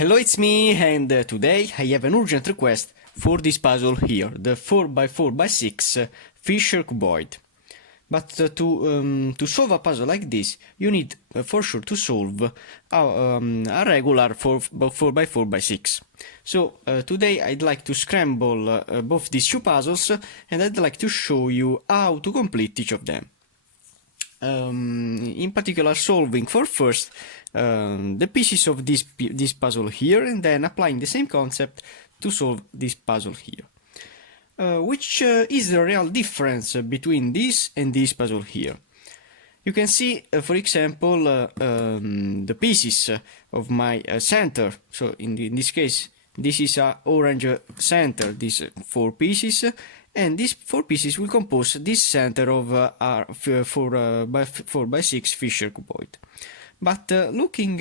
Hello, it's me, and today I have an urgent request for this puzzle here, the 4x4x6 Fisher Cuboid. But to solve a puzzle like this, you need for sure to solve a regular 4x4x6. So today I'd like to scramble both these two puzzles, and I'd like to show you how to complete each of them. In particular, solving for first the pieces of this puzzle here, and then applying the same concept to solve this puzzle here. Which is the real difference between this and this puzzle here. You can see, for example, the pieces of my center. So in this case, this is a orange center, these 4 pieces, and these 4 pieces will compose this center of our 4x6 Fisher Cuboid. But looking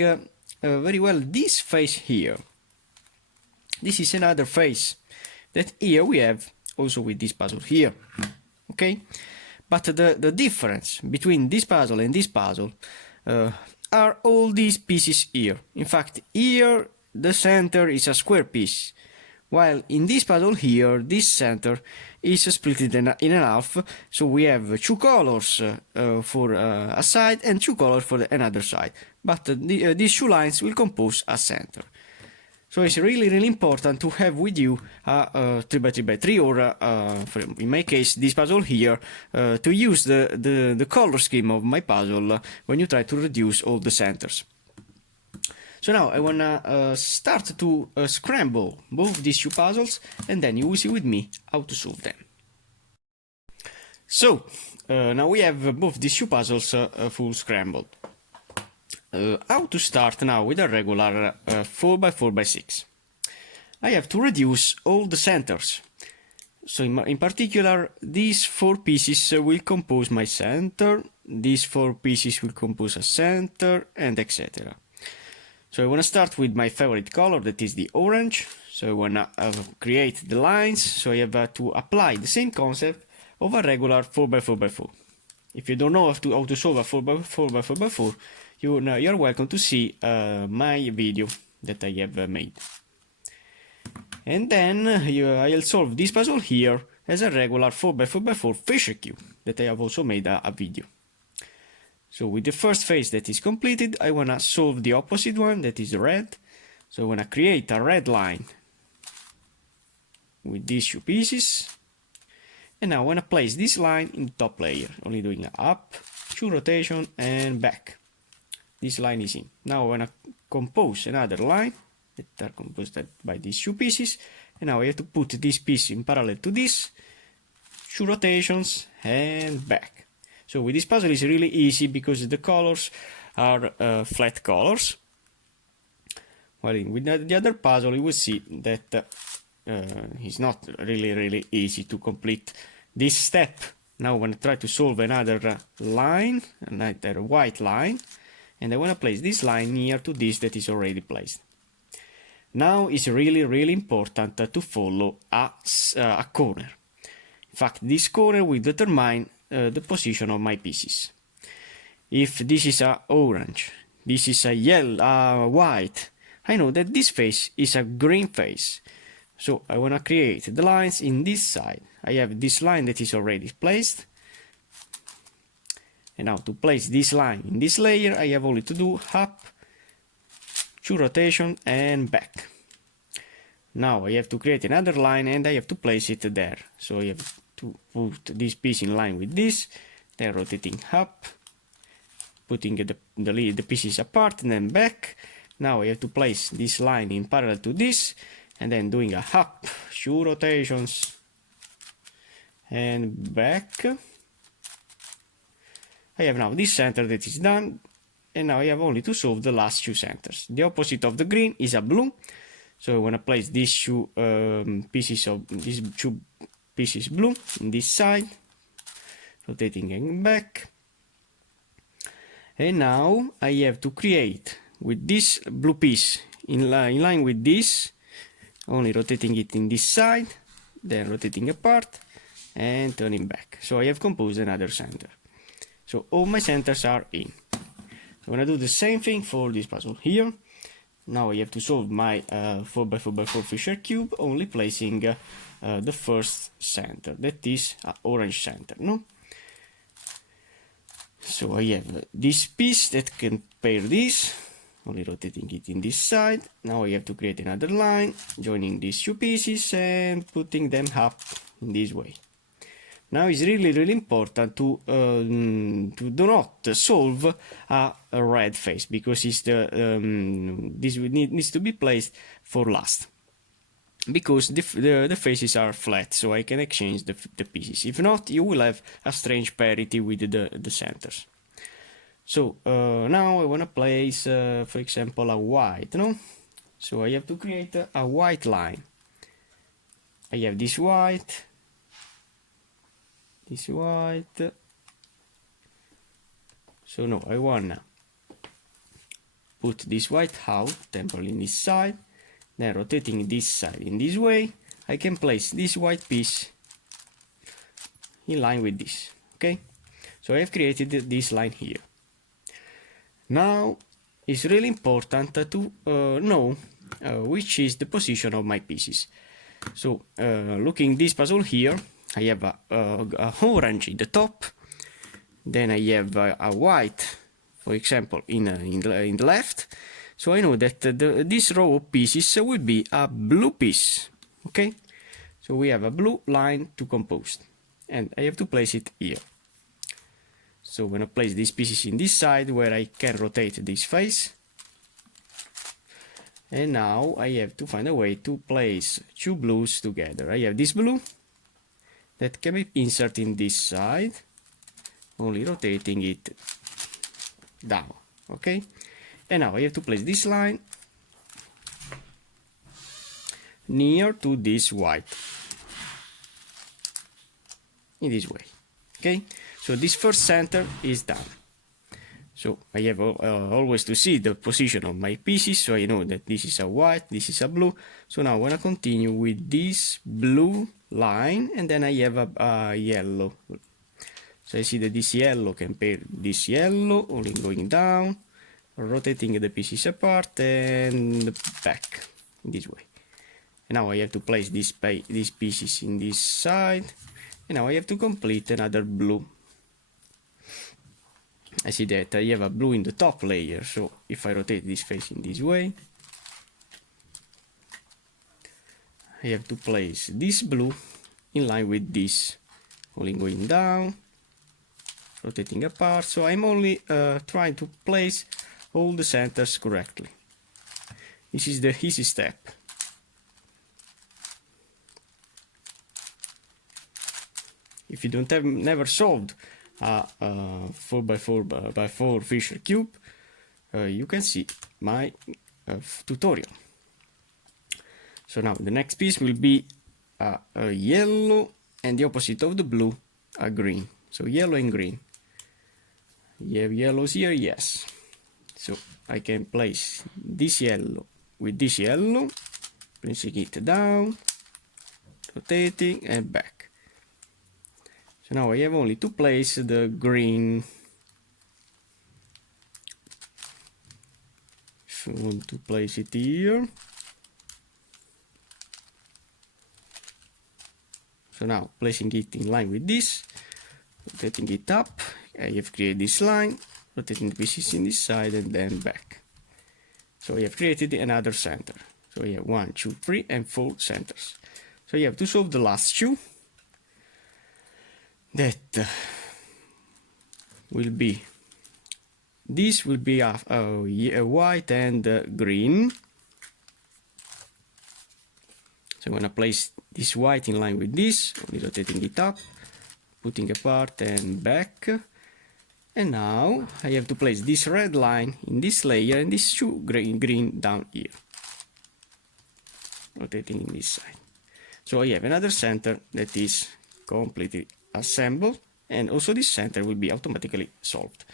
very well this face here, this is another face that here we have also with this puzzle here, okay? But the difference between this puzzle and this puzzle are all these pieces here. In fact, here the center is a square piece, while in this puzzle here, this center is split in half, so we have 2 colors for a side and 2 colors for another side, but these 2 lines will compose a center. So it's really important to have with you a 3x3x3, or in my case this puzzle here, to use the color scheme of my puzzle when you try to reduce all the centers. So now I wanna start to scramble both these 2 puzzles, and then you will see with me how to solve them. So now we have both these 2 puzzles full scrambled. How to start now with a regular 4x4x6. I have to reduce all the centers. So in particular, these 4 pieces will compose my center, these 4 pieces will compose a center, and etc. So I want to start with my favorite color, that is the orange. So I want to create the lines, so I have to apply the same concept of a regular 4x4x4. If you don't know how to solve a 4x4x4, you're welcome to see my video that I have made. And then I'll solve this puzzle here as a regular 4x4x4 Fisher cube that I have also made a video. So with the first phase that is completed, I want to solve the opposite one, that is red. So I want to create a red line with these 2 pieces. And now I want to place this line in the top layer, only doing up, 2 rotation, and back. This line is in. Now I want to compose another line that are composed by these 2 pieces. And now I have to put this piece in parallel to this, 2 rotations, and back. So with this puzzle it's really easy because the colors are flat colors. While with the other puzzle you will see that it's not really easy to complete this step. Now I want to try to solve another line, another white line, and I want to place this line near to this that is already placed. Now it's really important to follow a corner. In fact, this corner will determine the position of my pieces. If this is a orange, this is a yellow, white, I know that this face is a green face. So I want to create the lines in this side. I have this line that is already placed. And now to place this line in this layer, I have only to do up, 2 rotation, and back. Now I have to create another line and I have to place it there. So I have to put this piece in line with this, then rotating up, putting the pieces apart and then back. Now I have to place this line in parallel to this, and then doing a up, 2 rotations, and back. I have now this center that is done, and now I have only to solve the last 2 centers. The opposite of the green is a blue, so I want to place these 2 pieces blue in this side, rotating and back. And now I have to create with this blue piece in line with this, only rotating it in this side, then rotating apart and turning back. So I have composed another center. So all my centers are in. I'm gonna do the same thing for this puzzle here. Now I have to solve my 4x4x4 Fisher cube, only placing the first center, that is orange center, no? So I have this piece that can pair this, only rotating it in this side. Now I have to create another line, joining these two pieces and putting them up in this way. Now it's really important to do not solve a red face, because it's this needs to be placed for last, because the faces are flat, so I can exchange the pieces. If not, you will have a strange parity with the centers. So now I want to place, for example, a white, no? So I have to create a white line. I have this white, so no, I wanna put this white out temporarily in this side, then rotating this side in this way, I can place this white piece in line with this, okay? So I have created this line here. Now it's really important to know which is the position of my pieces. So looking this puzzle here, I have a orange in the top, then I have a white, for example, in the left. So I know that this row of pieces will be a blue piece, okay? So we have a blue line to compose, and I have to place it here. So I'm gonna place these pieces in this side where I can rotate this face. And now I have to find a way to place two blues together. I have this blue that can be inserted in this side, only rotating it down, okay? And now I have to place this line near to this white, in this way, okay? So this first center is done. So I have always to see the position of my pieces, so I know that this is a white, this is a blue. So now I want to continue with this blue line, and then I have a yellow. So I see that this yellow can pair this yellow, only going down, rotating the pieces apart and back in this way. And now I have to place these pieces in this side, and now I have to complete another blue. I see that I have a blue in the top layer, so if I rotate this face in this way, I have to place this blue in line with this, only going down, rotating apart. So I'm only trying to place all the centers correctly. This is the easy step. If you don't have never solved a 4x4x4 Fisher cube, you can see my tutorial. So now the next piece will be a yellow, and the opposite of the blue, a green. So yellow and green. You have yellows here, yes. So I can place this yellow with this yellow, placing it down, rotating and back. So now I have only to place the green. If I want to place it here. So now placing it in line with this, rotating it up, I have created this line, rotating the pieces in this side and then back. So I have created another center. So we have 1, 2, 3 and 4 centers. So you have to solve the last two. That will be, this will be a white and green. So I'm going to place this white in line with this, only rotating it up, putting apart and back. And now I have to place this red line in this layer and this two green down here, rotating in this side. So I have another center that is completely assembled, and also this center will be automatically solved.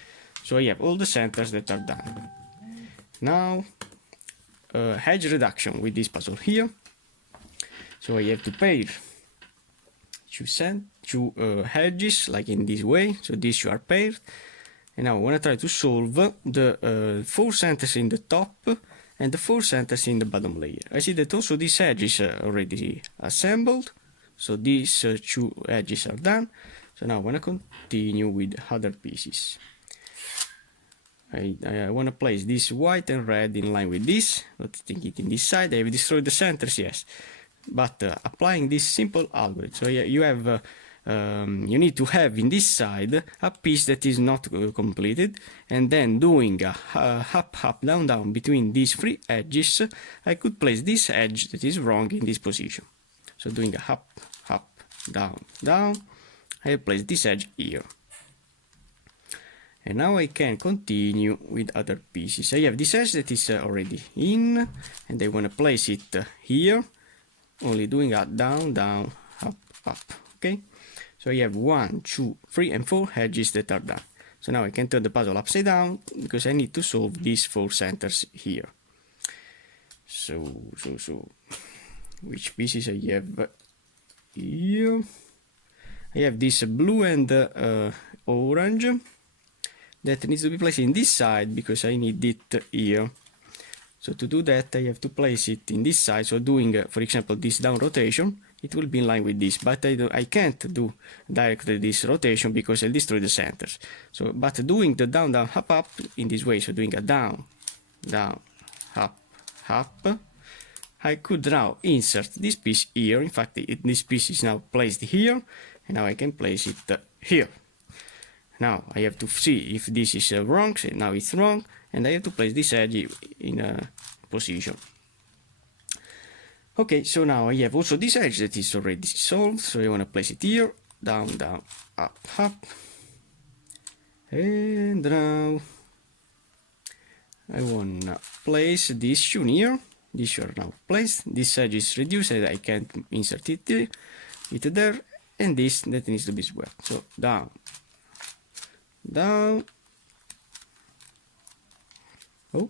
So I have all the centers that are done. Now edge reduction with this puzzle here. So I have to pair two edges like in this way, so these two are paired. And now I want to try to solve the 4 centers in the top and the 4 centers in the bottom layer. I see that also this edge is already assembled, so these 2 edges are done. So now I want to continue with other pieces. I want to place this white and red in line with this, rotating it in this side. I have destroyed the centers, yes, but applying this simple algorithm. So you have you need to have in this side a piece that is not completed, and then doing a up down down between these 3 edges, I could place this edge that is wrong in this position. So doing a up down down, I place this edge here. And now I can continue with other pieces. I have this edge that is already in, and I want to place it here, only doing a down, down, up, okay? So I have 1, 2, 3, and 4 edges that are done. So now I can turn the puzzle upside down, because I need to solve these 4 centers here. So, which pieces I have here? I have this blue and orange that needs to be placed in this side because I need it here. So to do that, I have to place it in this side. So doing, for example, this down rotation, it will be in line with this. But I can't do directly this rotation because I'll destroy the centers. So, but doing the down, down, up in this way, so doing a down, down, up, I could now insert this piece here. In fact, this piece is now placed here, and now I can place it here. Now I have to see if this is wrong. So now it's wrong, and I have to place this edge in a position. Okay, so now I have also this edge that is already solved. So I want to place it here, down, down, up, and now I want to place this shoe here. These shoes are now placed. This edge is reduced, and I can't insert it there, and this that needs to be swept. So down, down, oh,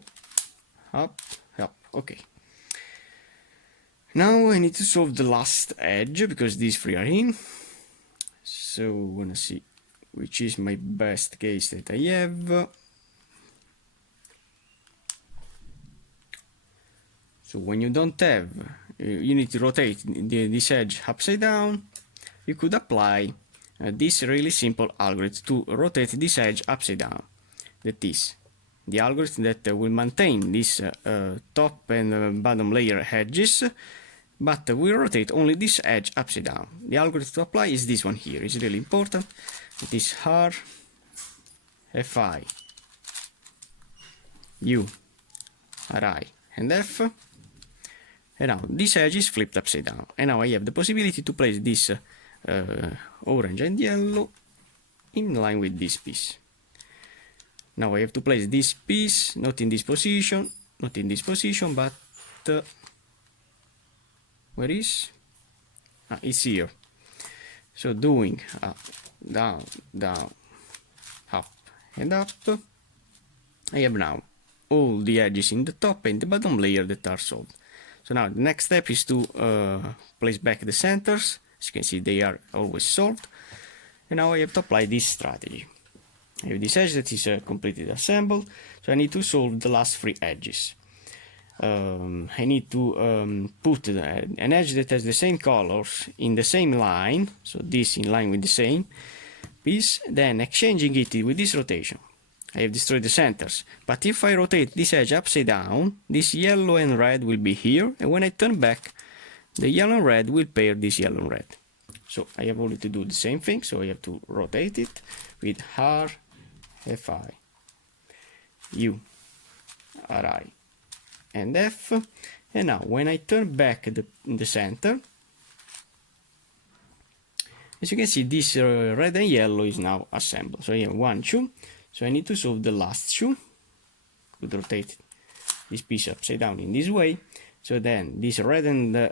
up, okay. Now I need to solve the last edge because these 3 are in. So I want to see which is my best case that I have. So when you don't have, you need to rotate this edge upside down, you could apply this really simple algorithm to rotate this edge upside down. That is the algorithm that will maintain this top and bottom layer edges, but will rotate only this edge upside down. The algorithm to apply is this one here. It's really important. It is R, Fi, U, Ri, and F. And now this edge is flipped upside down. And now I have the possibility to place this orange and yellow in line with this piece. Now I have to place this piece not in this position, but where is? It's here. So doing down, down, up, and up, I have now all the edges in the top and the bottom layer that are solved. So now the next step is to place back the centers. As you can see, they are always solved. And now I have to apply this strategy. I have this edge that is completely assembled, so I need to solve the last 3 edges. I need to put an edge that has the same colors in the same line, so this in line with the same piece, then exchanging it with this rotation. I have destroyed the centers, but if I rotate this edge upside down, this yellow and red will be here, and when I turn back, the yellow and red will pair this yellow and red. So I have only to do the same thing, so I have to rotate it with R, Fi, U, Ri, and F, and now when I turn back the center, as you can see, this red and yellow is now assembled. So I have 1, 2, so I need to solve the last 2. Could rotate this piece upside down in this way. So then this red and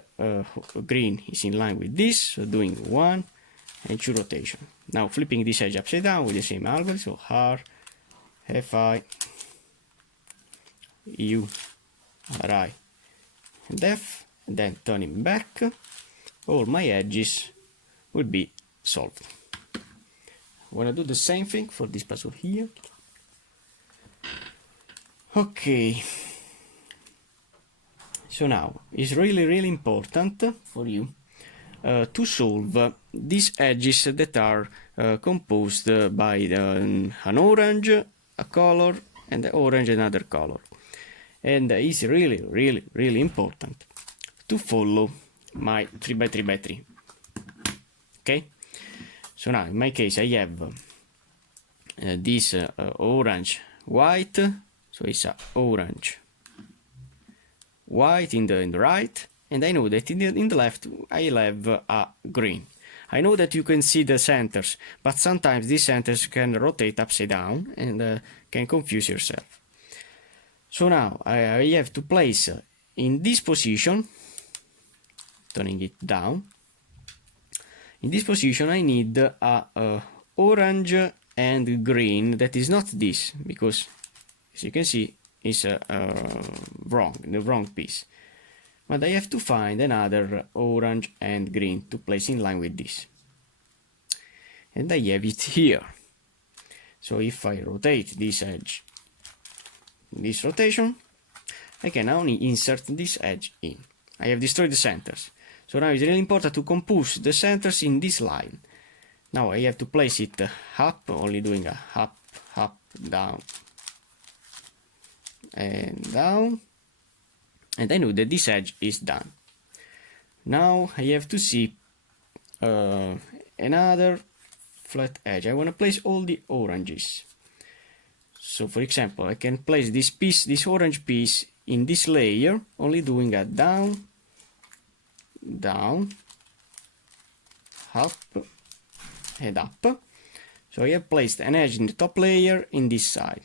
green is in line with this, so doing 1 and 2 rotation. Now flipping this edge upside down with the same algorithm, so R, Fi, U, Ri, and F, and then turning back, all my edges will be solved. I want to do the same thing for this puzzle here. Okay. So now it's really important for you to solve these edges that are composed by an orange, a color, and the orange another color. And it's really important to follow my 3x3x3. Okay? So now in my case I have this orange white, so it's orange white in the right, and I know that in the left I'll have a green. I know that you can see the centers, but sometimes these centers can rotate upside down and can confuse yourself. So now I have to place in this position, turning it down. In this position I need a orange and green that is not this, because as you can see it's wrong, the wrong piece. But I have to find another orange and green to place in line with this. And I have it here. So if I rotate this edge, this rotation, I can only insert this edge in. I have destroyed the centers. So now it's really important to compose the centers in this line. Now I have to place it up, only doing a up, down, and down. And I know that this edge is done. Now I have to see another flat edge. I want to place all the oranges. So for example, I can place this piece, this orange piece, in this layer, only doing a down, down, up, and up. So I have placed an edge in the top layer in this side.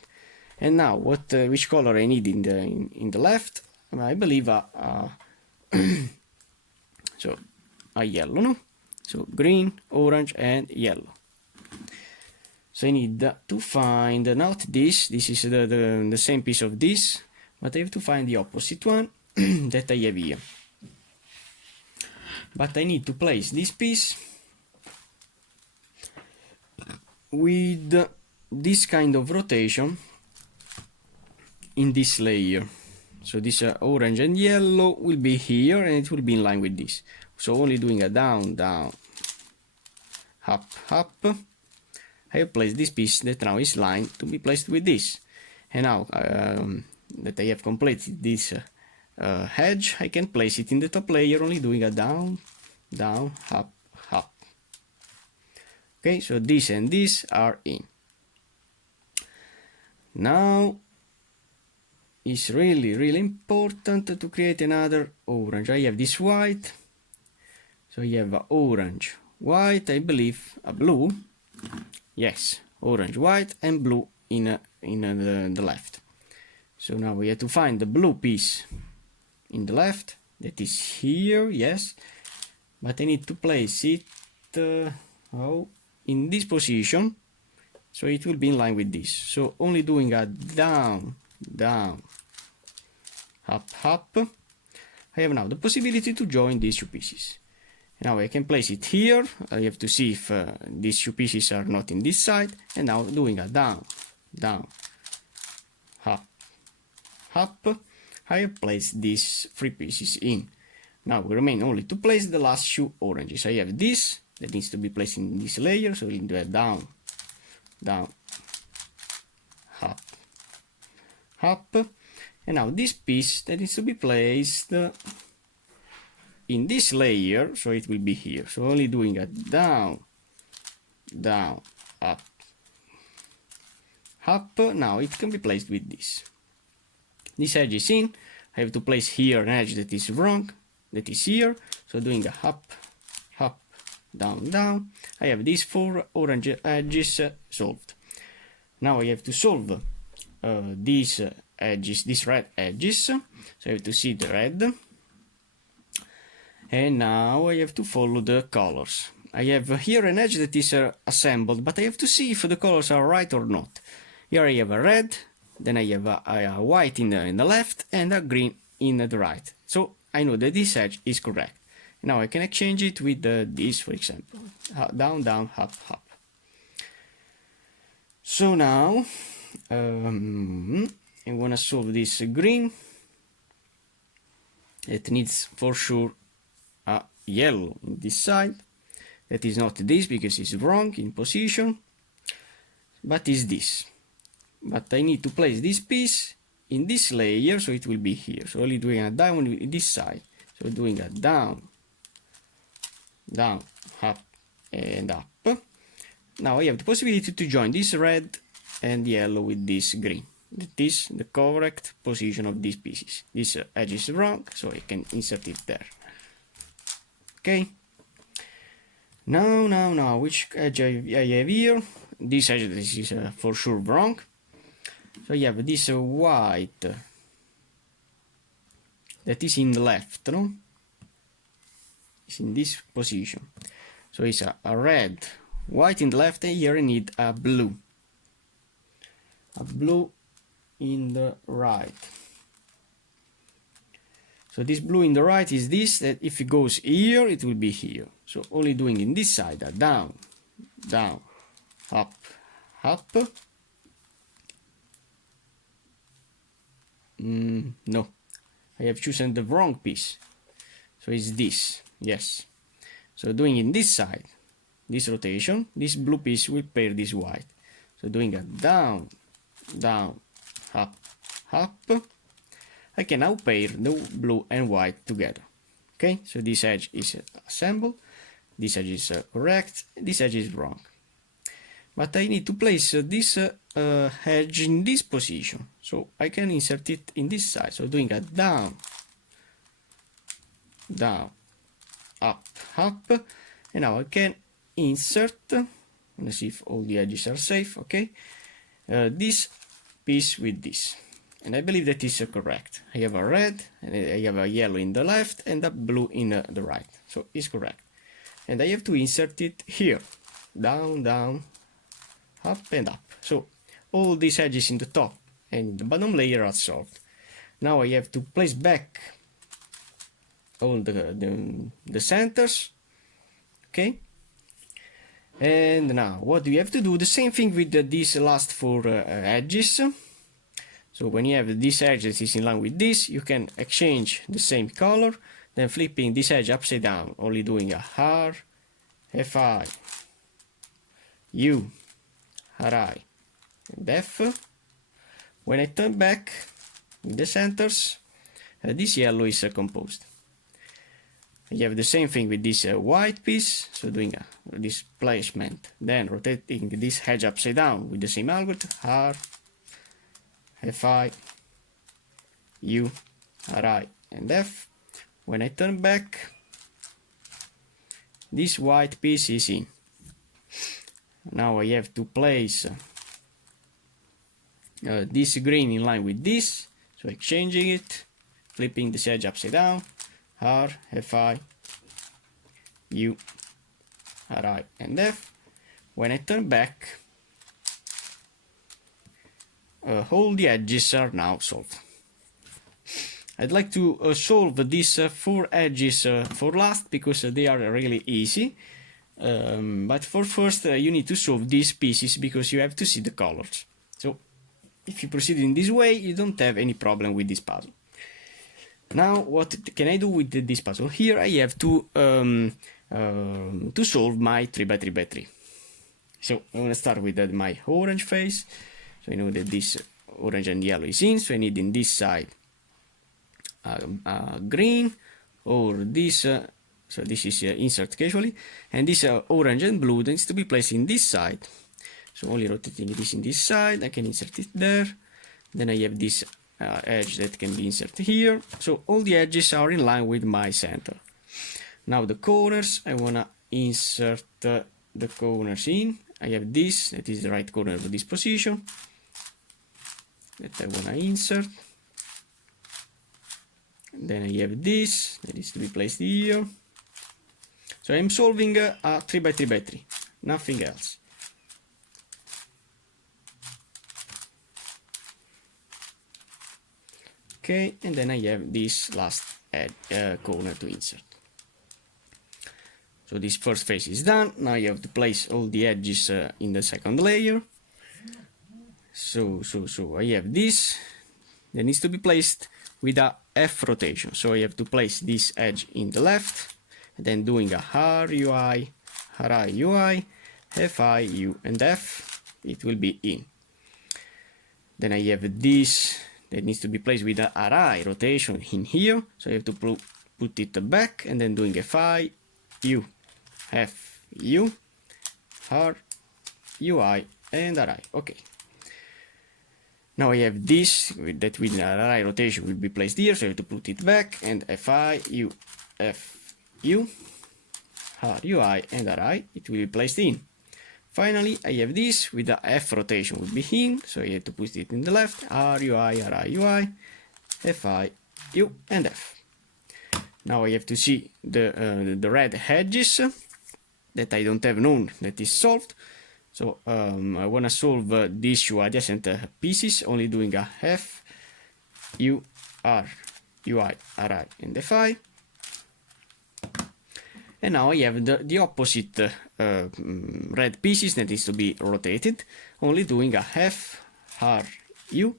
And now which color I need in the left? I believe so a yellow, no? So green, orange, and yellow. So I need to find not this is the same piece of this, but I have to find the opposite one that I have here. But I need to place this piece with this kind of rotation in this layer. So this orange and yellow will be here and it will be in line with this. So only doing a down, down, up, up. I have placed this piece that now is lined to be placed with this. And now that I have completed this edge, I can place it in the top layer only doing a down, down, up, up. Okay, so this and this are in. Now it's really important to create another orange. I have this white, so you have orange, white, I believe a blue. Yes, orange, white, and blue in the left. So now we have to find the blue piece in the left. That is here, yes, but I need to place it in this position, so it will be in line with this. So only doing a down, down, up, up. I have now the possibility to join these two pieces. Now I can place it here. I have to see if these two pieces are not in this side. And now doing a down, down, up, up. I have placed these three pieces in. Now we remain only to place the last two oranges. I have this that needs to be placed in this layer. So we'll do a down, down, up, up. And now this piece that needs to be placed in this layer, so it will be here. So only doing a down, down, up, up. Now it can be placed with this. This edge is in. I have to place here an edge that is wrong, that is here. So doing a up, up, down, down. I have these four orange edges solved. Now I have to solve these edges, these red edges. So I have to see the red. And now I have to follow the colors. I have here an edge that is assembled, but I have to see if the colors are right or not. Here I have a red, then I have a white in the left and a green in the right. So I know that this edge is correct. Now I can exchange it with this, for example. Down, down, up, up. So now I want to solve this green. It needs for sure a yellow in this side. That is not this because it's wrong in position, but is this. But I need to place this piece in this layer, so it will be here. So only doing a down in this side. So doing a down, down, up, and up. Now I have the possibility to join this red and yellow with this green. That is the correct position of these pieces. This edge is wrong, so I can insert it there. Okay. Now, which edge I have here? This edge, this is for sure wrong. So you have this white that is in the left, no? It's in this position. So it's a red, white in the left, and here I need a blue. A blue in the right. So this blue in the right is this, that if it goes here, it will be here. So only doing in this side, down, down, up, up. No, I have chosen the wrong piece. So it's this, yes. So doing in this side, this rotation, this blue piece will pair this white. So doing a down, down, up, up. I can now pair the blue and white together. Okay, so this edge is assembled, this edge is correct, this edge is wrong. But I need to place this edge in this position, so I can insert it in this side. So doing a down, down, up, up, and now I can insert. Let's see if all the edges are safe. Okay, this piece with this, and I believe that is correct. I have a red, and I have a yellow in the left, and a blue in the right. So it's correct, and I have to insert it here, down, down, up and up. So all these edges in the top and the bottom layer are solved. Now I have to place back all the centers. Okay, and now what do you have to do? The same thing with these last four edges. So when you have this edge that is in line with this, you can exchange the same color, then flipping this edge upside down, only doing a R, Fi, U, Ri, and F. When I turn back in the centers, this yellow is composed. You have the same thing with this white piece, so doing this placement, then rotating this edge upside down with the same algorithm, R, Fi, U, Ri, and F. When I turn back, this white piece is in. Now I have to place this green in line with this, so exchanging it, flipping this edge upside down, R, Fi, U, Ri, and F. When I turn back, all the edges are now solved. I'd like to solve these four edges for last because they are really easy. But for first you need to solve these pieces because you have to see the colors. So if you proceed in this way, you don't have any problem with this puzzle. Now what can I do with this puzzle? Here I have to solve my 3x3x3. So I'm going to start with my orange face. So I know that this orange and yellow is in, so I need in this side green, or this, so this is insert casually, and this orange and blue needs to be placed in this side. So only rotating this in this side, I can insert it there. Then I have this edge that can be inserted here. So all the edges are in line with my center. Now the corners, I want to insert the corners in. I have this, that is the right corner of this position, that I want to insert. Then I have this, that is to be placed here. So I'm solving a 3x3x3, nothing else. Okay, and then I have this last corner to insert. So this first face is done. Now you have to place all the edges in the second layer. So I have this that needs to be placed with a F rotation. So I have to place this edge in the left, and then doing a R UI, RI UI, FI U and F, it will be in. Then I have this that needs to be placed with a RI rotation in here, so I have to put it back, and then doing FI U, F U, R UI and RI. Okay. Now I have this that with an RI rotation will be placed here, so I have to put it back, and FI U, F U, R UI and RI, it will be placed in. Finally, I have this with the F rotation will be in, so I have to put it in the left, R UI, RI UI, FI U and F. Now I have to see the red edges that I don't have known that is solved. So I want to solve these two adjacent pieces, only doing a F, U, R, UI, RI, and FI. And now I have the opposite red pieces that needs to be rotated, only doing a F, R, U,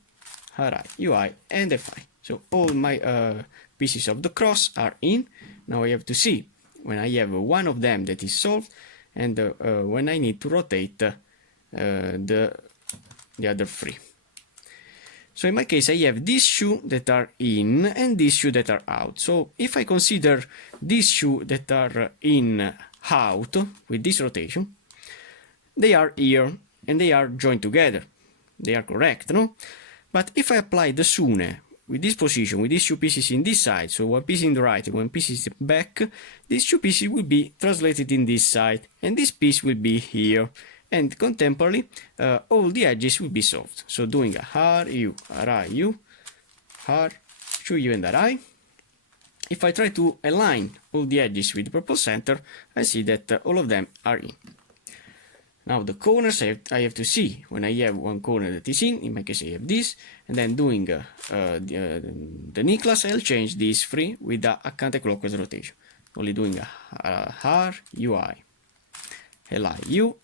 RI, UI, and FI. So all my pieces of the cross are in. Now I have to see when I have one of them that is solved, and when I need to rotate the other three. So in my case I have these two that are in and these two that are out. So if I consider these two that are in out with this rotation, they are here and they are joined together. They are correct, no? But if I apply the Sune with this position, with these two pieces in this side, so one piece in the right and one piece is back, these two pieces will be translated in this side, and this piece will be here. And contemporarily, all the edges will be solved. So doing a R, U, RI, U, R, 2U and RI. If I try to align all the edges with the purple center, I see that all of them are in. Now the corners I have to see when I have one corner that is in my case I have this, and then doing the Nicholas, I'll change these three with the counterclockwise rotation. Only doing a R, UI, LI, U,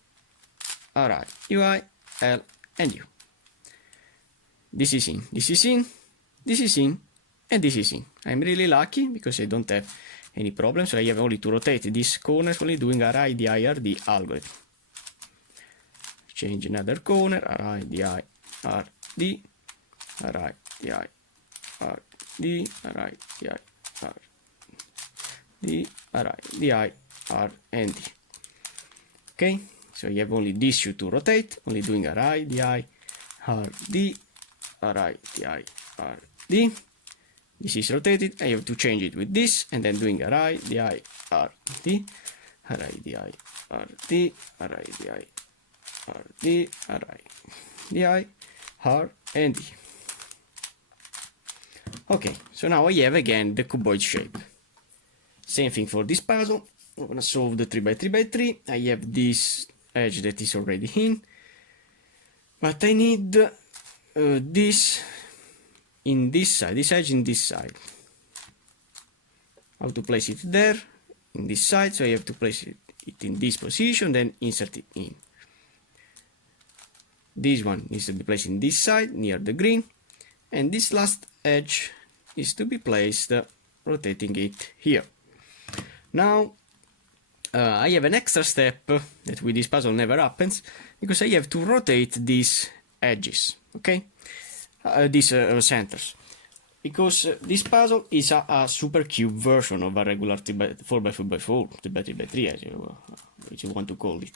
RI, UI, L, and U. This is in, this is in, this is in, and this is in. I'm really lucky because I don't have any problem, so I have only to rotate these corners, only doing RI, DI, RD algorithm. Change another corner, RI, DI, RD, RI, DI, RD, RI, DI, RD, RI, DI, R, and D. Okay? So you have only these two to rotate, only doing RI, DI, RD, RI, DI, RD. This is rotated, I have to change it with this, and then doing RI, DI, RD, RI, DI, RD, RI, DI, RD, RI, DI, R, and D. Okay, so now I have again the cuboid shape. Same thing for this puzzle. I'm gonna solve the 3x3x3. I have this edge that is already in, but I need this in this side, this edge in this side. How to place it there in this side? So I have to place it in this position, then insert it in. This one needs to be placed in this side near the green, and this last edge is to be placed rotating it here. Now I have an extra step that with this puzzle never happens, because I have to rotate these edges, okay? These centers. Because this puzzle is a super cube version of a regular 4x4x4, 3x3x3, which you want to call it.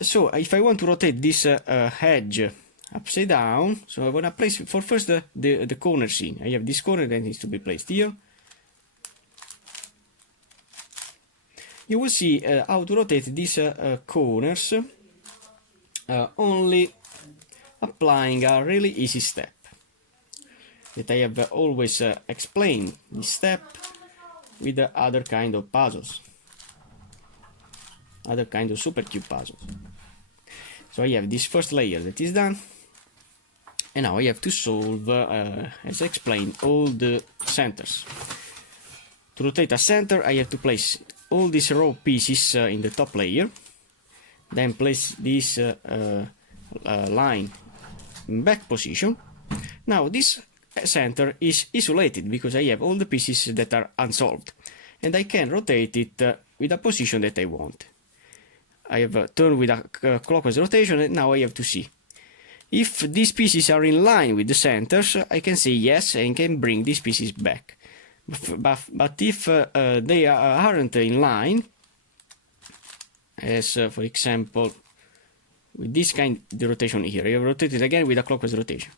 So if I want to rotate this edge upside down, so I want to place for first the corners in. I have this corner that needs to be placed here. You will see how to rotate these corners only applying a really easy step that I have always explained this step with the other kind of puzzles, other kind of supercube puzzles. So I have this first layer that is done, and now I have to solve, as I explained, all the centers. To rotate a center, I have to place all these raw pieces in the top layer, then place this line back position. Now this center is isolated because I have all the pieces that are unsolved, and I can rotate it with a position that I want. I have turned with a clockwise rotation, and now I have to see. If these pieces are in line with the centers, I can say yes and can bring these pieces back. But if they aren't in line, as for example with this kind of rotation here, I have rotated again with a clockwise rotation.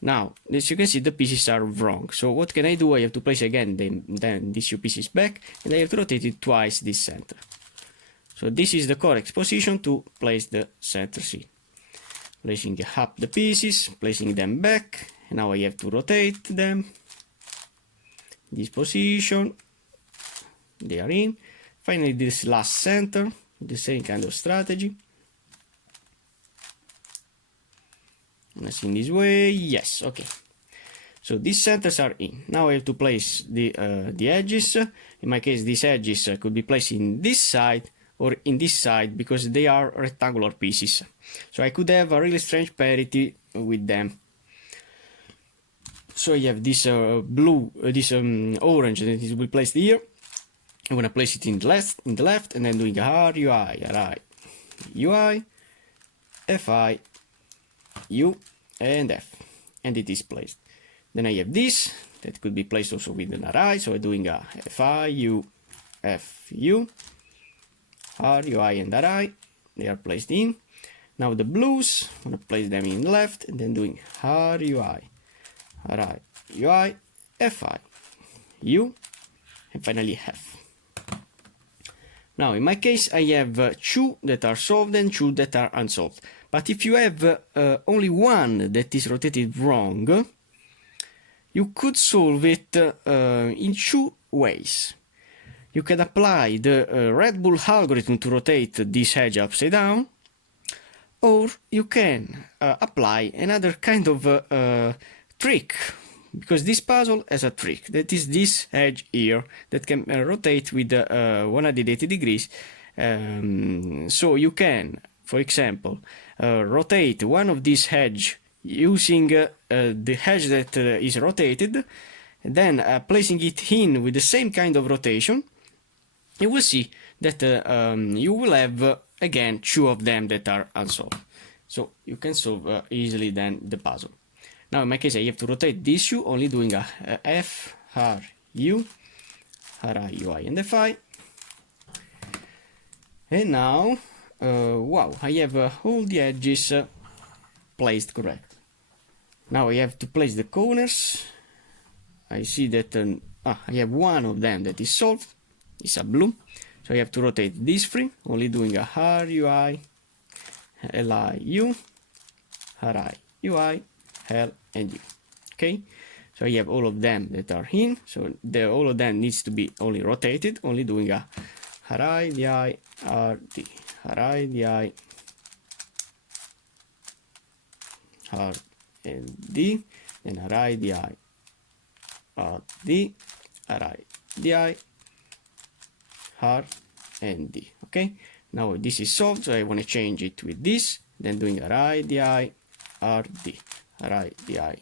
Now, as you can see, the pieces are wrong. So what can I do? I have to place again then these two pieces back, and I have to rotate it twice this center. So this is the correct position to place the center C. Placing up the pieces, placing them back, and now I have to rotate them. This position, they are in. Finally, this last center, the same kind of strategy. Let's in this way, yes, okay. So these centers are in. Now I have to place the edges. In my case, these edges could be placed in this side or in this side because they are rectangular pieces. So I could have a really strange parity with them. So I have this blue, this orange that is will be placed here. I'm gonna place it in the left, and then doing R, UI, RI, UI, FI, U, and F, and it is placed. Then I have this that could be placed also with an RI, so I'm doing a FI, U, F, U, R, UI, and RI. They are placed in. Now the blues, I'm gonna place them in left, and then doing R, UI, RI, UI, FI, U, and finally F. Now in my case I have two that are solved and two that are unsolved. But if you have only one that is rotated wrong, you could solve it in two ways. You can apply the Red Bull algorithm to rotate this edge upside down, or you can apply another kind of trick, because this puzzle has a trick, that is this edge here that can rotate with 180 degrees. So you can, for example, rotate one of these edge using the edge that is rotated, then placing it in with the same kind of rotation. You will see that you will have again two of them that are unsolved. So you can solve easily then the puzzle. Now in my case I have to rotate this two, only doing a F, R, U, R, I, U, I, and FI. And now, wow, I have all the edges placed correct. Now I have to place the corners. I see that I have one of them that is solved. It's a blue. So I have to rotate these three, only doing a R, U, I, L, I, U, R, I, U, I, L, and U. Okay, so I have all of them that are in. So all of them needs to be only rotated, only doing a R, I, D, I, R, D, R, I, D, I, R, and D, and R, I, D, I, R, D, R, I, D, I, R, and D. Okay, now this is solved, so I want to change it with this, then doing R, I, D, I, R, D, R, I, D, I,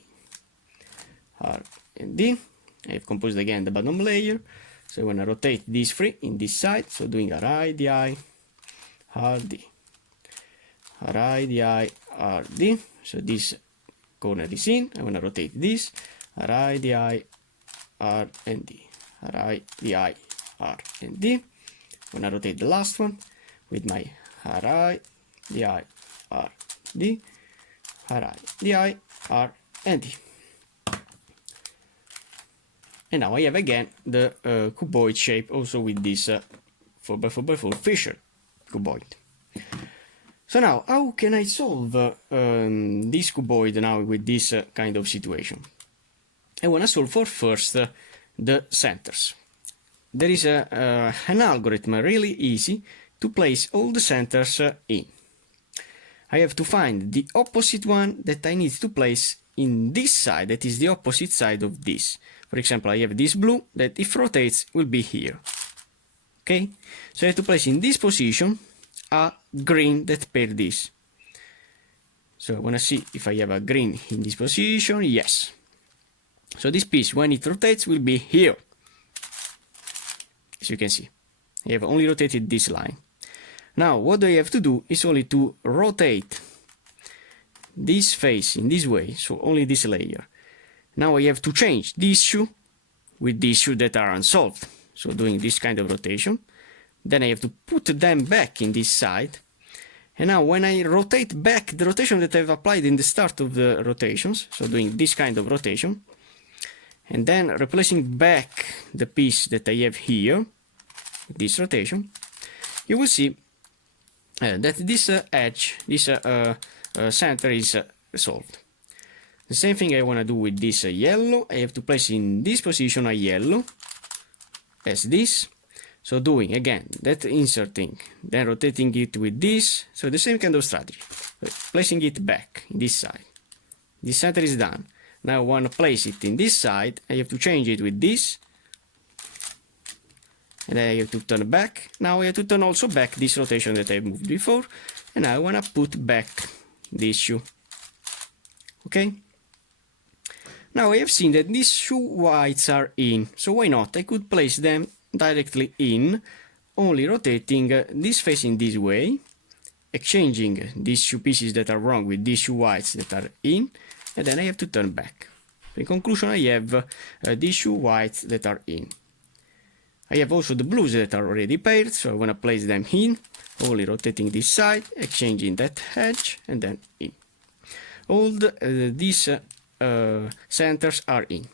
R, and D. I have composed again the bottom layer, so I want to rotate these three in this side, so doing R, I, D, I, R, D, R, I, D, I, R, D. So this corner is in. I want to rotate this, R, I, D, I, R, and D, R, I, D, I, R, and D. I want to rotate the last one with my R, I, D, I, R, D, R, I, D, I, R, and D. And now I have again the cuboid shape also with this 4x4x4 Fisher Cuboid. So now, how can I solve this cuboid now with this kind of situation? I want to solve for first the centers. There is an algorithm really easy to place all the centers in. I have to find the opposite one that I need to place in this side, that is the opposite side of this. For example, I have this blue that if rotates will be here. Okay, so I have to place in this position a green that pair this. So I want to see if I have a green in this position. Yes. So this piece, when it rotates, will be here. As you can see, I have only rotated this line. Now what I have to do is only to rotate this face in this way, so only this layer. Now I have to change this shoe with these shoes that are unsolved, so doing this kind of rotation. Then I have to put them back in this side. And now when I rotate back the rotation that I've applied in the start of the rotations, so doing this kind of rotation, and then replacing back the piece that I have here, this rotation, you will see that this edge, this center is solved. The same thing I want to do with this yellow. I have to place in this position a yellow, as this. So doing again that inserting, then rotating it with this. So the same kind of strategy, placing it back in this side. This center is done. Now I want to place it in this side. I have to change it with this, and then I have to turn back. Now I have to turn also back this rotation that I moved before, and now I want to put back this shoe. Okay. Now I have seen that these shoe whites are in, so why not? I could place them directly in, only rotating this face in this way, exchanging these shoe pieces that are wrong with these shoe whites that are in, and then I have to turn back. In conclusion, I have these shoe whites that are in. I have also the blues that are already paired, so I want to place them in, only rotating this side, exchanging that edge, and then in. All these centers are in.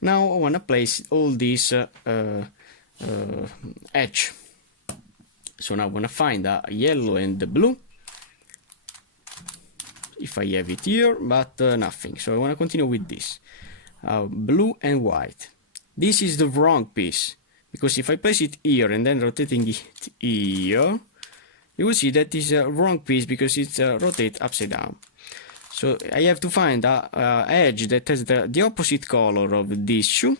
Now I want to place all these edge. So now I want to find a yellow and the blue, if I have it here, but nothing. So I want to continue with this blue and white. This is the wrong piece, because if I place it here and then rotating it here, you will see that is a wrong piece because it's rotate upside down. So I have to find a edge that has the opposite color of this shoe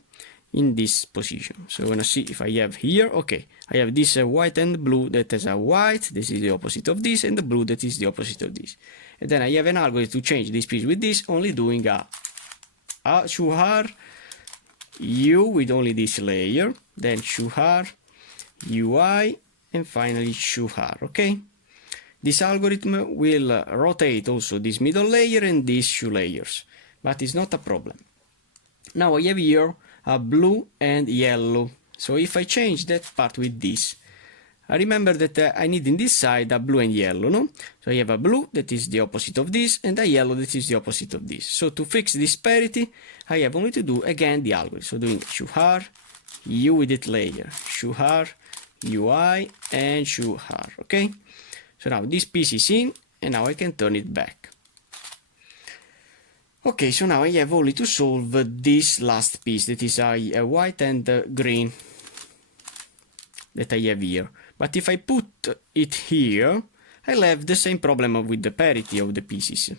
in this position. So I want to see if I have here. Okay, I have this white and blue that has a white, this is the opposite of this, and the blue that is the opposite of this. And then I have an algorithm to change this piece with this, only doing a shoe har U with only this layer, then shoe har UI, and finally shoe har. Okay. This algorithm will rotate also this middle layer and these shoe layers, but it's not a problem. Now I have here a blue and yellow, so if I change that part with this, I remember that I need in this side a blue and yellow, no? So I have a blue that is the opposite of this and a yellow that is the opposite of this. So to fix this parity, I have only to do again the algorithm. So doing shoe har, U with it layer, shoe har, UI, and shoe har, okay? So now this piece is in, and now I can turn it back. Okay, so now I have only to solve this last piece, that is a white and green that I have here. But if I put it here, I'll have the same problem with the parity of the pieces.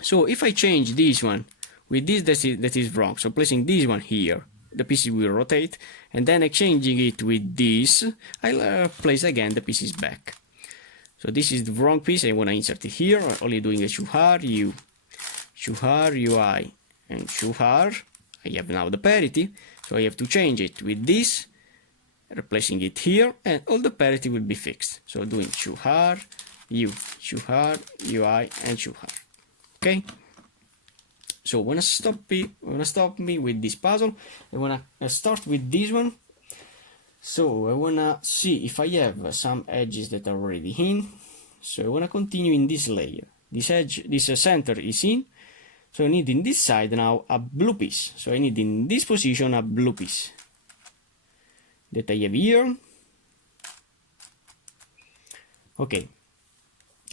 So if I change this one with this, that is wrong. So placing this one here, the pieces will rotate, and then exchanging it with this, I'll place again the pieces back. So this is the wrong piece, I want to insert it here, only doing a shoe har, U, shoe har, UI, and shoe har. I have now the parity, so I have to change it with this, replacing it here, and all the parity will be fixed. So doing shoe har, U, shoe har, UI, and shoe har. Okay? So when I stop me with this puzzle, I want to start with this one. So I want to see if I have some edges that are already in. So I want to continue in this layer. This edge, this center is in. So I need in this side now a blue piece. So I need in this position a blue piece that I have here. Okay.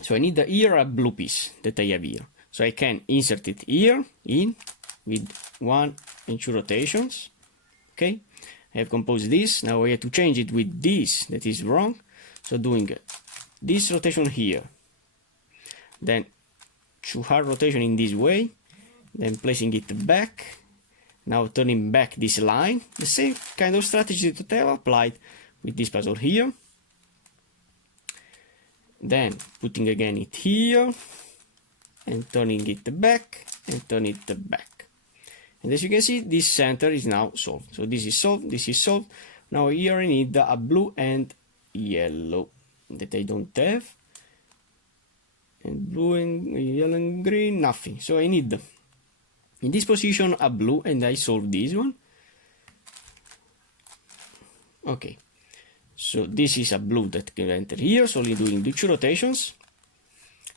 So I need here a blue piece that I have here. So I can insert it here in with 1 and 2 rotations. Okay. I have composed this. Now I have to change it with this that is wrong. So doing this rotation here, then shoe har rotation in this way, then placing it back, now turning back this line, the same kind of strategy that I have applied with this puzzle here, then putting again it here, and turning it back, and turn it back. And as you can see, this center is now solved. So this is solved, this is solved. Now here I need a blue and yellow that I don't have. And blue and yellow and green, nothing. So I need, in this position, a blue, and I solve this one. Okay. So this is a blue that can enter here, so only doing the 2 rotations.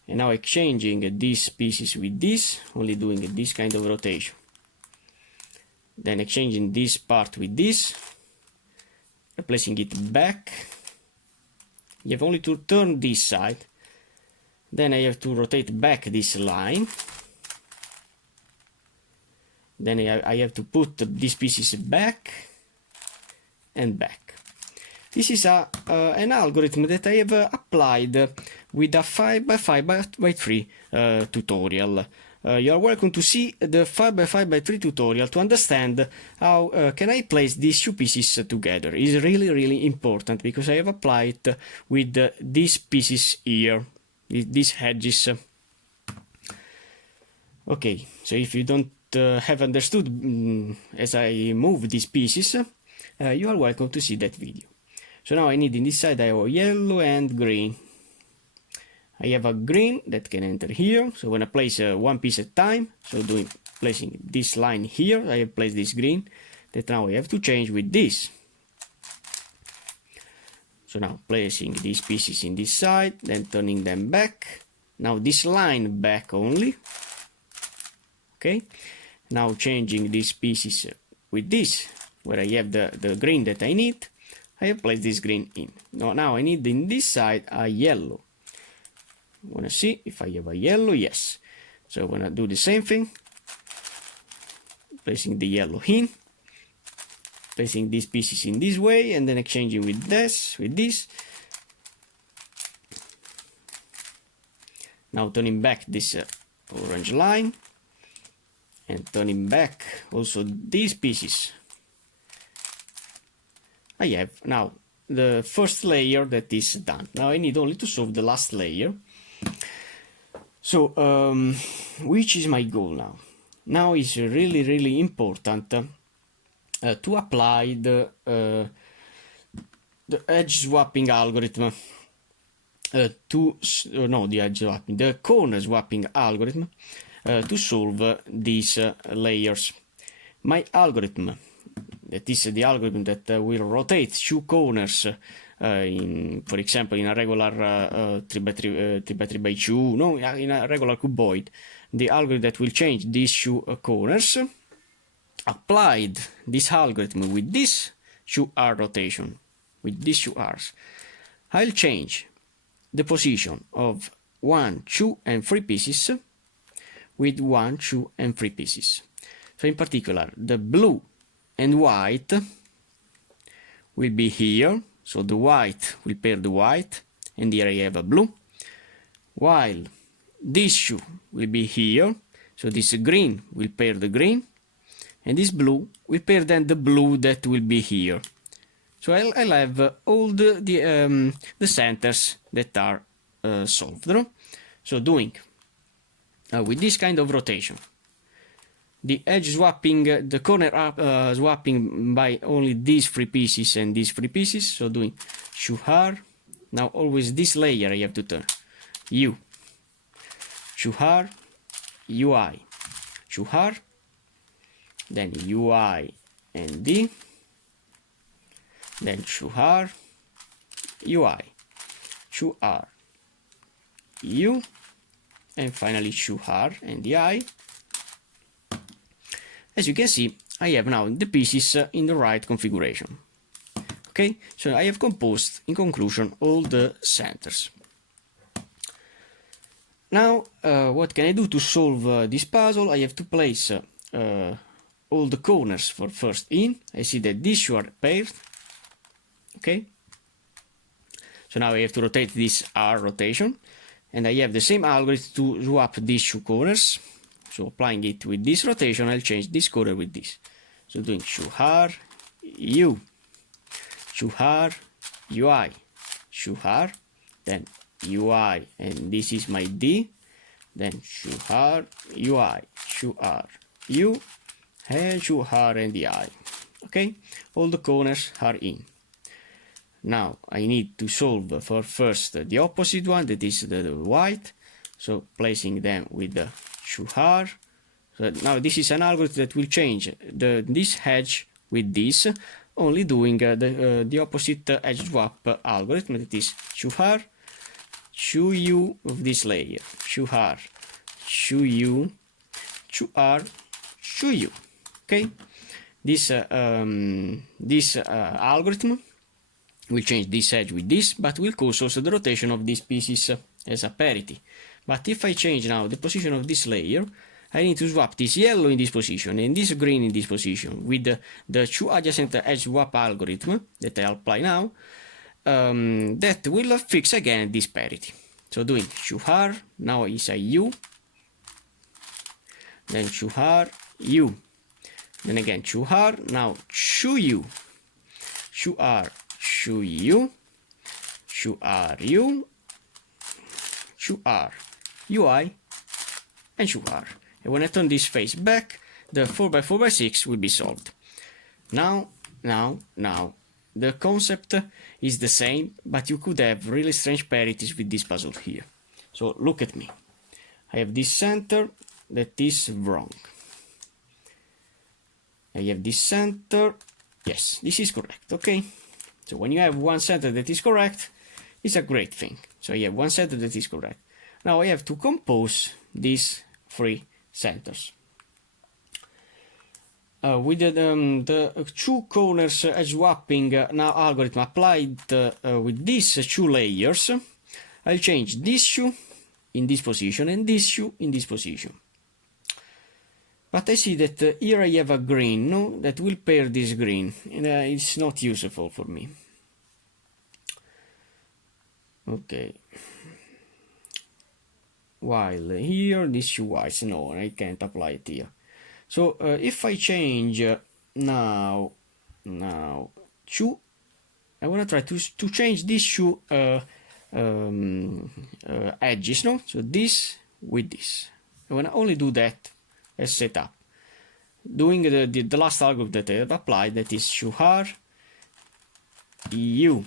And now exchanging these pieces with this, only doing this kind of rotation. Then exchanging this part with this, replacing it back. You have only to turn this side. Then I have to rotate back this line. Then I have to put these pieces back and back. This is an algorithm that I have applied with a 5x5x3 tutorial. You are welcome to see the 5x5x3 tutorial to understand how can I place these 2 pieces together. It's really important because I have applied with these pieces here, these edges. Okay, so if you don't have understood as I move these pieces, you are welcome to see that video. So now I need in this side I have yellow and green. I have a green that can enter here, so when I place one piece at a time, so placing this line here, I have placed this green, that now I have to change with this. So now placing these pieces in this side, then turning them back, now this line back only, okay, now changing these pieces with this, where I have the green that I need, I have placed this green in. Now I need in this side a yellow. I want to see if I have a yellow, yes. So I'm going to do the same thing, placing the yellow in, placing these pieces in this way, and then exchanging with this, Now turning back this orange line, and turning back also these pieces. I have now the first layer that is done. Now I need only to solve the last layer. So, which is my goal now? Now is really important to apply the edge swapping algorithm the corner swapping algorithm to solve these layers. My algorithm, that is the algorithm that will rotate 2 corners for example, in a regular 3x3x2, no, in a regular cuboid, the algorithm that will change these 2 corners, applied this algorithm with this 2R rotation, with these 2 R's, I'll change the position of 1, 2, and 3 pieces with 1, 2, and 3 pieces. So in particular, the blue and white will be here. So the white will pair the white, and here I have a blue, while this 2 will be here, so this green will pair the green, and this blue will pair then the blue that will be here. So I'll have all the centers that are solved. No? So doing with this kind of rotation, the edge swapping, the corner swapping by only these 3 pieces and these 3 pieces, so doing 2R, now always this layer I have to turn, U, 2R, UI, 2R, then UI and D, then 2R, UI, 2R, U, and finally 2R and the I. As you can see, I have now the pieces in the right configuration. Okay, so I have composed, in conclusion, all the centers. Now, what can I do to solve this puzzle? I have to place all the corners for first in. I see that these 2 are paired. Okay, so now I have to rotate this R rotation, and I have the same algorithm to swap these 2 corners. So applying it with this rotation, I'll change this corner with this. So doing 2R, U, 2R, UI, 2R, then UI, and this is my D, then shoe R, UI, shoe R, U, and shoe R and the I. Okay, all the corners are in. Now I need to solve for first the opposite one, that is the white. So placing them with the shoe R. So now this is an algorithm that will change this edge with this, only doing the opposite edge swap algorithm, that is shoe R, shoe U of this layer, shoe R, shoe U, shoe R, shoe U. Okay, this algorithm will change this edge with this, but will cause also the rotation of these pieces as a parity. But if I change now the position of this layer, I need to swap this yellow in this position and this green in this position with the two adjacent edge swap algorithm that I apply now, that will fix again this parity. So doing shoe R, now is a U, then shoe R, U, then again shoe R, now shoe U, shoe R, shoe U, shoe R, U, shoe R, UI, and shoe R. And when I turn this face back, the 4x4x6 will be solved. Now, the concept is the same, but you could have really strange parities with this puzzle here. So look at me. I have this center that is wrong. I have this center. Yes, this is correct, okay? So when you have one center that is correct, it's a great thing. So I have one center that is correct. Now I have to compose these three centers. With the two corners edge swapping now algorithm applied with these two layers, I'll change this shoe in this position and this shoe in this position. But I see that here I have a green, no, that will pair this green, and it's not useful for me. Okay. While here this shoe white, no, I can't apply it here. So if I change now shoe, I want to try to change this shoe edges, no? So this with this. I want to only do that as setup. Doing the last algorithm that I have applied, that is shoe R, U,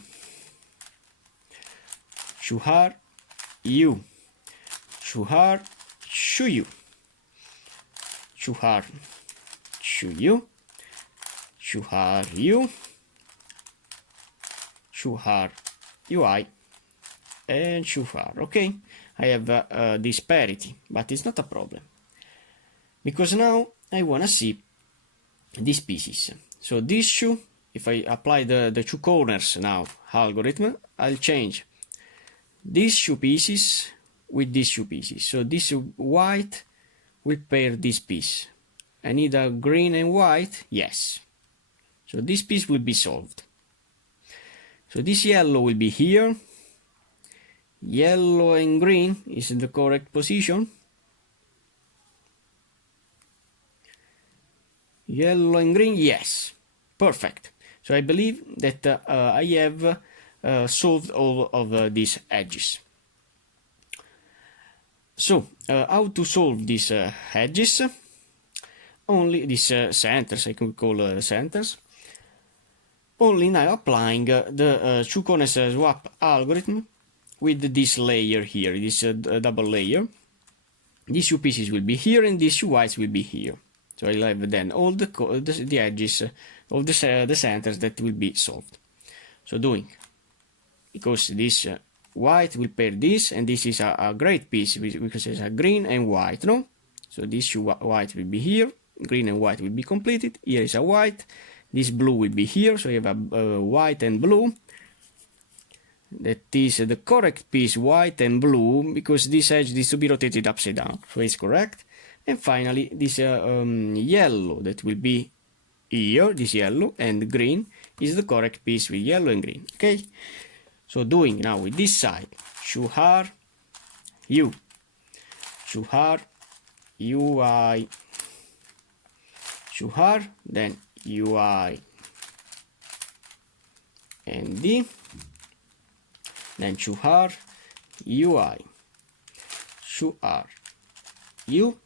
shoe R, U, shoe R, shoe U, shoe R, shoe U, shoe R, U, shoe R, UI, and shoe R. Okay, I have this parity, but it's not a problem, because now I want to see these pieces. So this shoe, if I apply the two corners now algorithm, I'll change these shoe pieces with these shoe pieces. So this white will pair this piece. I need a green and white, yes. So this piece will be solved. So this yellow will be here. Yellow and green is in the correct position. Yellow and green, yes, perfect. So I believe that I have solved all of these edges. So how to solve these edges? Only these centers, I could call centers. Only now applying the two corners swap algorithm with this layer here, this double layer. These two pieces will be here and these two whites will be here. So I'll have then all the edges, all the centers that will be solved. So doing, because this white will pair this, and this is a great piece because it's a green and white, no? So this white will be here, green and white will be completed. Here is a white, this blue will be here, so you have a white and blue. That is the correct piece, white and blue, because this edge needs to be rotated upside down, so it's correct. And finally, this yellow that will be here, this yellow, and green is the correct piece with yellow and green. Okay, so doing now with this side, shoe R, U, shoe R, UI, shoe R, then UI, and D, then shoe R, UI, shoe R, U,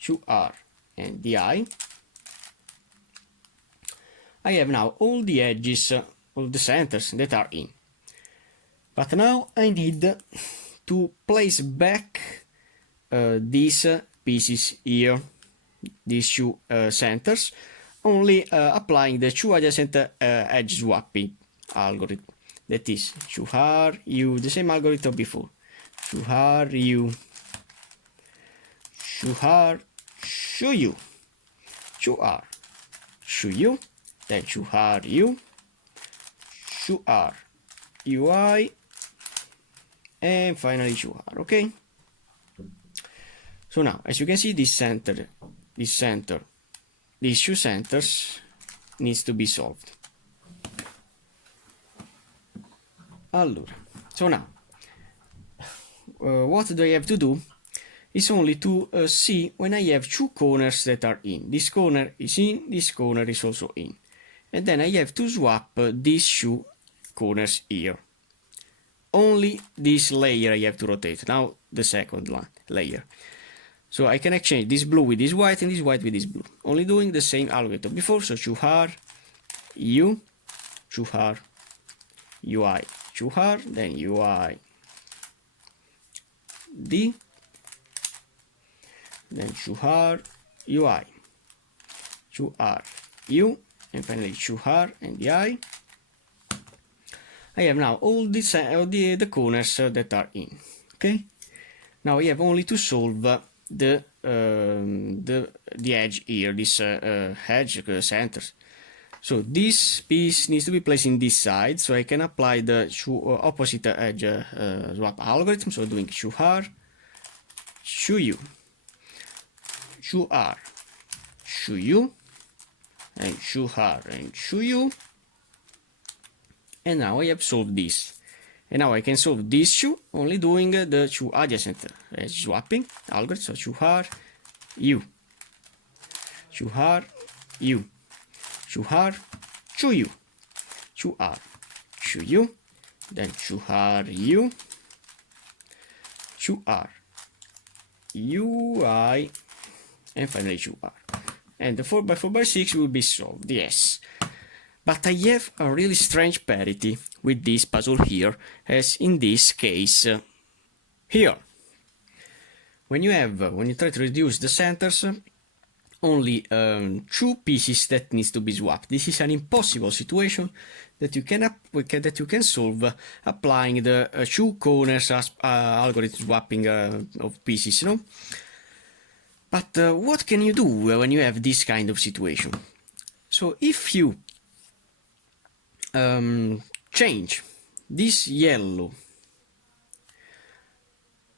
2R, and the I have now all the edges, all the centers that are in. But now I need to place back these pieces here, these two centers, only applying the two adjacent edge swapping algorithm. That is 2R, U, the same algorithm before. 2R, U, 2R, 2U, 2R, 2U, then 2R, U, 2R, UI, and finally 2R, okay? So now, as you can see, these two centers needs to be solved. Allora, so now, what do I have to do? Is only to see when I have two corners that are in. This corner is in, this corner is also in. And then I have to swap these two corners here. Only this layer I have to rotate. Now the second layer. So I can exchange this blue with this white and this white with this blue. Only doing the same algorithm before. So 2R, U, 2R, UI, 2R, then UI, D, then 2R, UI, 2R, U, and finally 2R and the I have now all the corners that are in. Okay. Now I have only to solve the edge here, this edge centers. So this piece needs to be placed in this side, so I can apply the opposite edge swap algorithm. So doing 2R, 2U, 2R, 2U, and 2R and 2U. And now I have solved this. And now I can solve these two only doing the two adjacent edge swapping algorithm. So 2R, U, 2R, U, 2R, 2U, 2R, 2U, then 2R, U, 2R, UI, and finally 2R. And the 4x4x6 will be solved, yes. But I have a really strange parity with this puzzle here, as in this case here. When you try to reduce the centers, only two pieces that needs to be swapped. This is an impossible situation that you can solve applying the two corners algorithm swapping of pieces, you know. But what can you do when you have this kind of situation? So if you change this yellow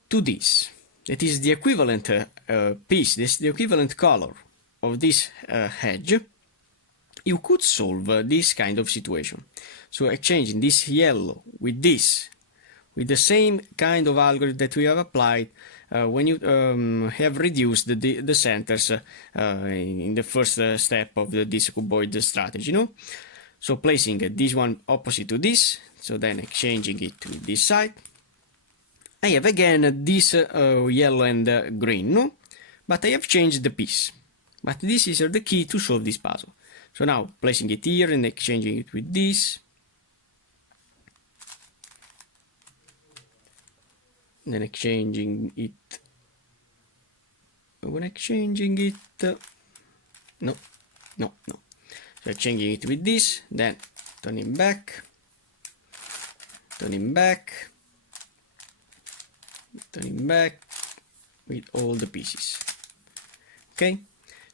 to this, that is the equivalent piece, this is the equivalent color of this hedge, you could solve this kind of situation. So exchanging this yellow with this, with the same kind of algorithm that we have applied when you have reduced the centers in the first step of this cuboid strategy, you know? So placing this one opposite to this, so then exchanging it to this side, I have again this yellow and green, no? But I have changed the piece. But this is the key to solve this puzzle. So now placing it here and exchanging it with this. Then exchanging it. When exchanging it, no. So changing it with this, then turning back, turning back with all the pieces. Okay,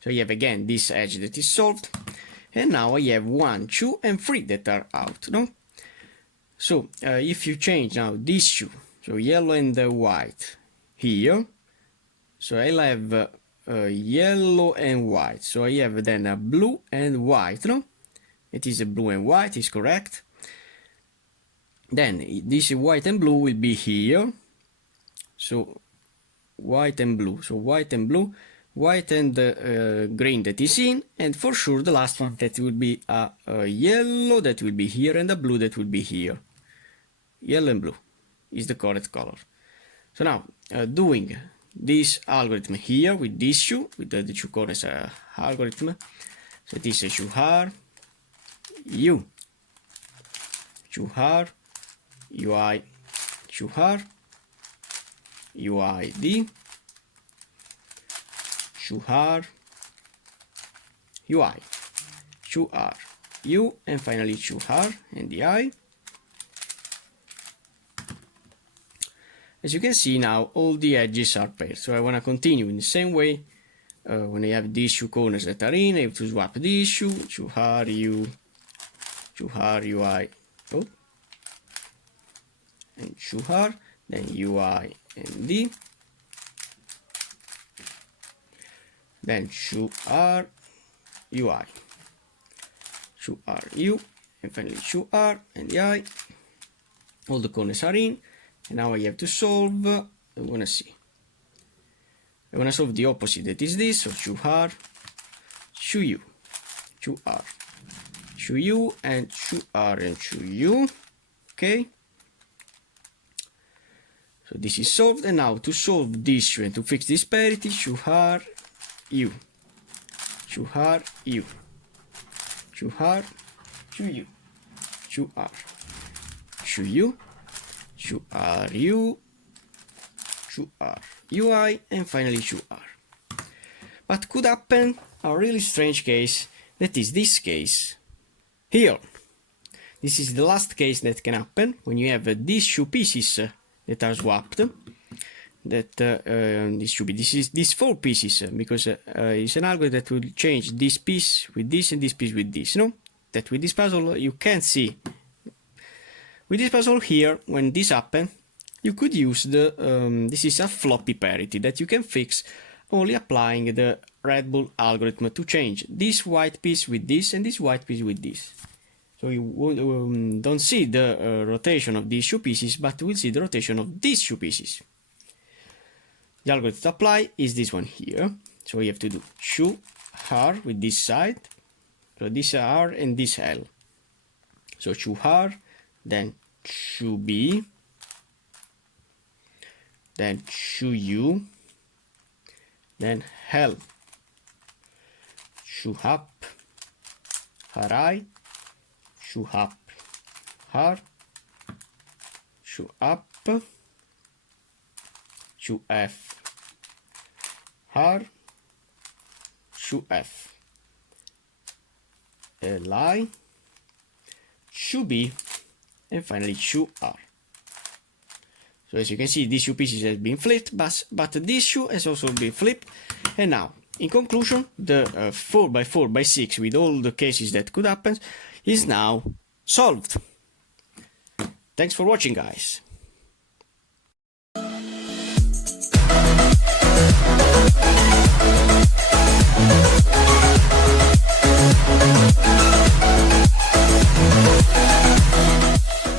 so you have again this edge that is solved, and now I have 1, 2, and 3 that are out. No, so if you change now these two, so yellow and white here, so I'll have yellow and white. So I have then a blue and white, no? It is a blue and white, is correct. Then this white and blue will be here. So white and blue. So white and blue, white and green that is in, and for sure the last one that will be a yellow that will be here and a blue that will be here. Yellow and blue is the correct color. So now doing this algorithm here with this shoe, with the two corners algorithm. So this is shoe R, U, shoe R, UI, shoe R, UI, D, shoe R, UI, shoe R, U, and finally shoe R and the I. As you can see now, all the edges are paired. So I want to continue in the same way. When I have these two corners that are in, I have to swap this shoe R, U, shoe R, UI, oh, and shoe R, then UI and D, then shoe R, UI, shoe R, U, and finally shoe R and the I. All the corners are in. And now I have to solve, I want to see. I want to solve the opposite, that is this, so shoe R, shoe U, shoe R, shoe U, and shoe R and shoe U, okay? So this is solved, and now to solve this shoe and to fix this parity, shoe R, U, shoe R, U, shoe R, shoe U, shoe R, shoe U, shoe R, U, shoe R, UI, and finally shoe R. But could happen a really strange case, that is this case here. This is the last case that can happen when you have these shoe pieces that are swapped. That this should be these four pieces, because it's an algorithm that will change this piece with this and this piece with this. No, that with this puzzle you can't see. With this puzzle here, when this happens, you could use the, this is a floppy parity that you can fix only applying the Red Bull algorithm to change this white piece with this and this white piece with this. So you don't see the rotation of these two pieces, but we'll see the rotation of these two pieces. The algorithm to apply is this one here. So we have to do shoe R with this side, so this R and this L. So shoe R, then shoe B, then shoe U, then L, shoe up, RI, shoe up, R, shoe up, shoe F, R, shoe F, LI, shoe B, and finally shoe R. So as you can see, these shoe pieces have been flipped, but this shoe has also been flipped. And now, in conclusion, the 4x4x6 with all the cases that could happen is now solved. Thanks for watching, guys.